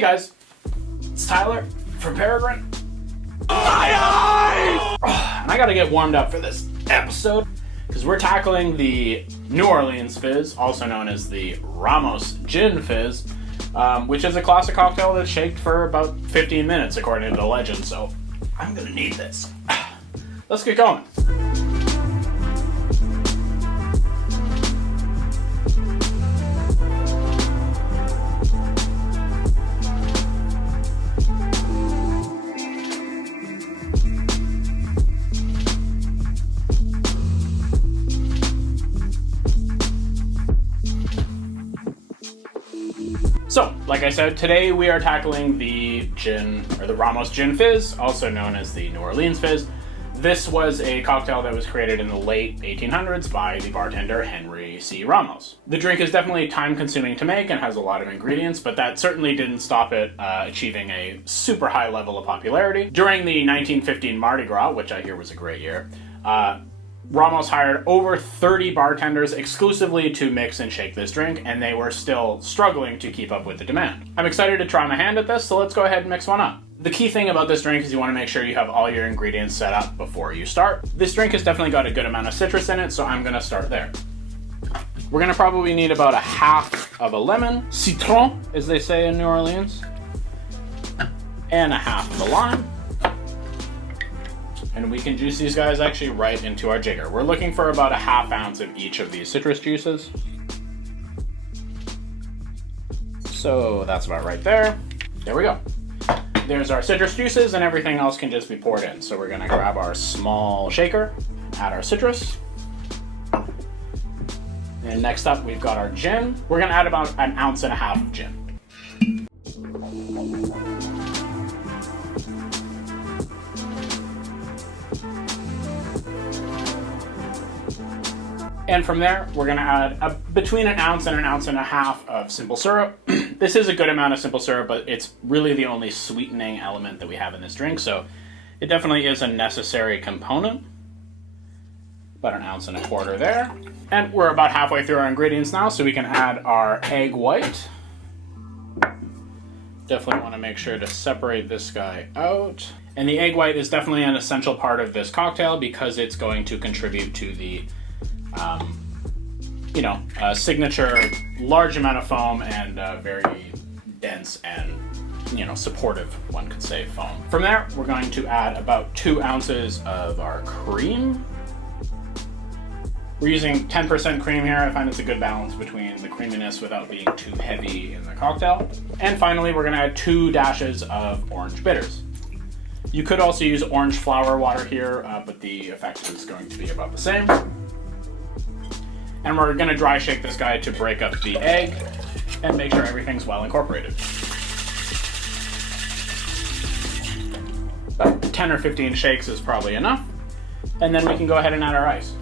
Hey guys, it's Tyler from Peregrine. My eyes! And I gotta get warmed up for this episode because we're tackling the New Orleans Fizz, also known as the Ramos Gin Fizz, which is a classic cocktail that's shaked for about 15 minutes according to the legend, so I'm gonna need this. Let's get going. So, like I said, today we are tackling the gin, or the Ramos Gin Fizz, also known as the New Orleans Fizz. This was a cocktail that was created in the late 1800s by the bartender Henry C. Ramos. The drink is definitely time-consuming to make and has a lot of ingredients, but that certainly didn't stop it achieving a super high level of popularity. During the 1915 Mardi Gras, which I hear was a great year, Ramos hired over 30 bartenders exclusively to mix and shake this drink, and they were still struggling to keep up with the demand. I'm excited to try my hand at this, so let's go ahead and mix one up. The key thing about this drink is you want to make sure you have all your ingredients set up before you start. This drink has definitely got a good amount of citrus in it, so I'm going to start there. We're going to probably need about a half of a lemon, citron, as they say in New Orleans, and a half of a lime. And we can juice these guys actually right into our jigger. We're looking for about a half ounce of each of these citrus juices. So that's about right there. There we go. There's our citrus juices, and everything else can just be poured in. So we're gonna grab our small shaker, add our citrus. And next up, we've got our gin. We're gonna add about 1.5 ounces of gin. And from there, we're gonna add between 1 ounce and 1.5 ounces of simple syrup. This is a good amount of simple syrup, but it's really the only sweetening element that we have in this drink, so it definitely is a necessary component. About 1.25 ounces there. And we're about halfway through our ingredients now, so we can add our egg white. Definitely wanna make sure to separate this guy out. And the egg white is definitely an essential part of this cocktail because it's going to contribute to the signature large amount of foam and very dense and, supportive, one could say, foam. From there, we're going to add about 2 ounces of our cream. We're using 10% cream here. I find it's a good balance between the creaminess without being too heavy in the cocktail. And finally, we're gonna add 2 dashes of orange bitters. You could also use orange flower water here, but the effect is going to be about the same. And we're gonna dry shake this guy to break up the egg and make sure everything's well incorporated. About 10 or 15 shakes is probably enough. And then we can go ahead and add our ice.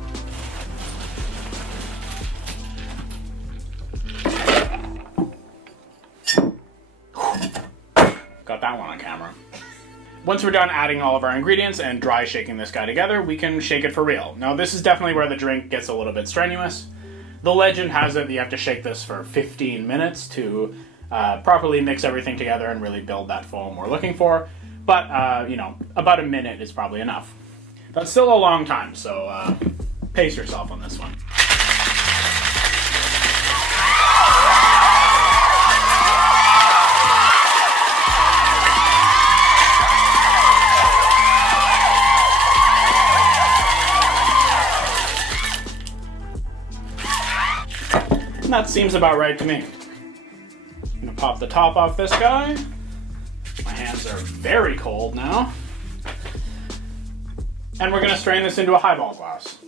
Got that one on camera. Once we're done adding all of our ingredients and dry shaking this guy together, we can shake it for real. Now, this is definitely where the drink gets a little bit strenuous. The legend has it that you have to shake this for 15 minutes to properly mix everything together and really build that foam we're looking for. But, about a minute is probably enough. That's still a long time, so pace yourself on this one. And that seems about right to me. I'm gonna pop the top off this guy. My hands are very cold now. And we're gonna strain this into a highball glass.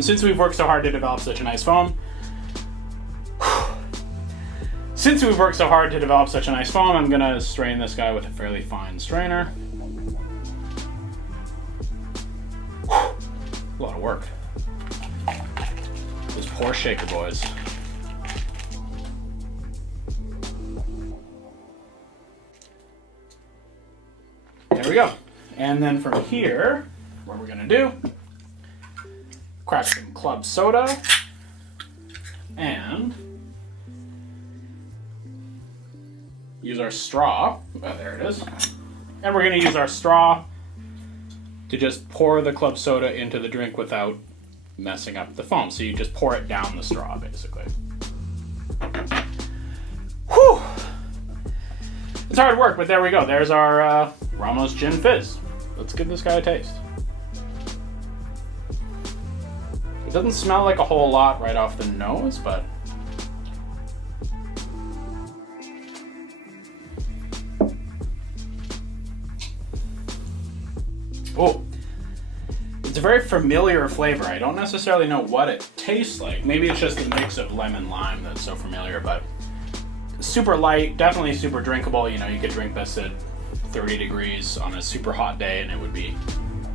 Since we've worked so hard to develop such a nice foam, I'm gonna strain this guy with a fairly fine strainer. A lot of work. Those poor shaker boys. There we go. And then from here, what we're gonna do, crack some club soda and use our straw. Oh, there it is. And we're going to use our straw to just pour the club soda into the drink without messing up the foam. So you just pour it down the straw, basically. Whew! It's hard work, but there we go. There's our Ramos Gin Fizz. Let's give this guy a taste. It doesn't smell like a whole lot right off the nose, but... Oh, it's a very familiar flavor. I don't necessarily know what it tastes like. Maybe it's just the mix of lemon lime that's so familiar, but super light, definitely super drinkable. You know, you could drink this at 30 degrees on a super hot day and it would be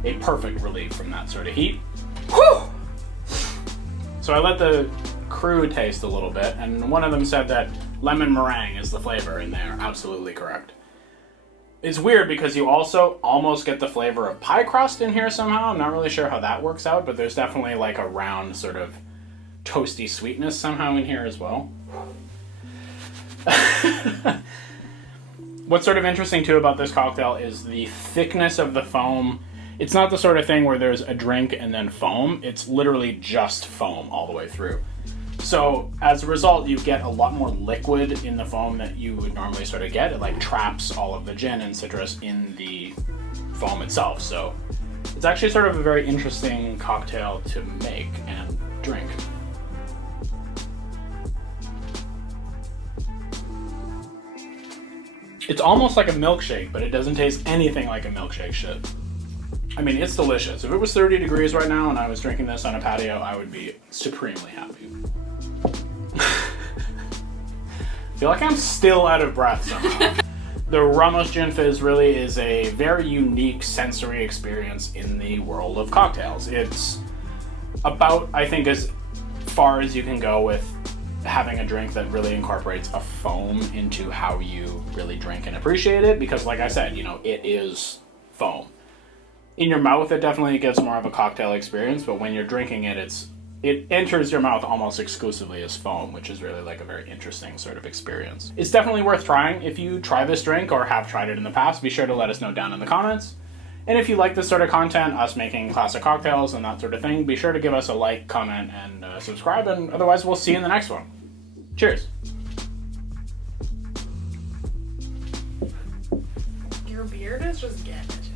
a perfect relief from that sort of heat. Whew! So I let the crew taste a little bit, and one of them said that lemon meringue is the flavor, and they're absolutely correct. It's weird because you also almost get the flavor of pie crust in here somehow. I'm not really sure how that works out, but there's definitely like a round sort of toasty sweetness somehow in here as well. What's sort of interesting too about this cocktail is the thickness of the foam. It's not the sort of thing where there's a drink and then foam. It's literally just foam all the way through. So as a result, you get a lot more liquid in the foam that you would normally sort of get. It like traps all of the gin and citrus in the foam itself. So it's actually sort of a very interesting cocktail to make and drink. It's almost like a milkshake, but it doesn't taste anything like a milkshake should. I mean, it's delicious. If it was 30 degrees right now and I was drinking this on a patio, I would be supremely happy. I feel like I'm still out of breath somehow. The Ramos Gin Fizz really is a very unique sensory experience in the world of cocktails. It's about, I think, as far as you can go with having a drink that really incorporates a foam into how you really drink and appreciate it, because like I said, you know, it is foam. In your mouth, it definitely gets more of a cocktail experience, but when you're drinking it, it enters your mouth almost exclusively as foam, which is really like a very interesting sort of experience. It's definitely worth trying. If you try this drink or have tried it in the past, be sure to let us know down in the comments. And if you like this sort of content, us making classic cocktails and that sort of thing, be sure to give us a like, comment, and subscribe, and otherwise we'll see you in the next one. Cheers. Your beard is just getting it.